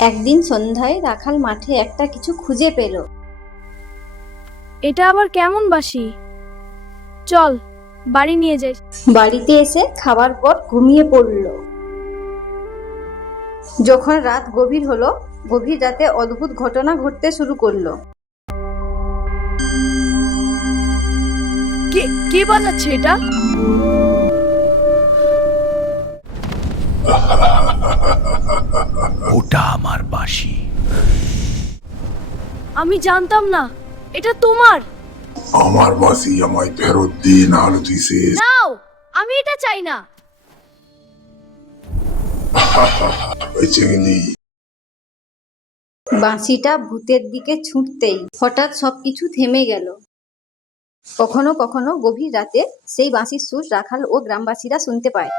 একদিন সন্ধ্যায় রাখাল মাঠে একটা কিছু খুঁজে পেল। এটা আবার কেমন বাঁশি? চল বাড়ি নিয়ে যাই। বাড়িতে এসে খাবার পর ঘুমিয়ে পড়ল। যখন রাত গভীর হলো, গভীর রাতে অদ্ভুত ঘটনা ঘটতে শুরু করলো। কে বাজাচ্ছে এটা? ওটা আমার বাঁশি। আমি জানতাম না এটা তোমার। আমার বাঁশি আমায় ফেরত দিয়ে নাহলে তুই শেষ। নাও, আমি এটা চাই না। বেঁচে গেলি। বাঁশিটা ভূতের দিকে ছুটতেই হঠাৎ সবকিছু থেমে গেল। কখনো কখনো গভীর রাতে সেই বাঁশির সুর রাখাল ও গ্রামবাসীরা শুনতে পায়।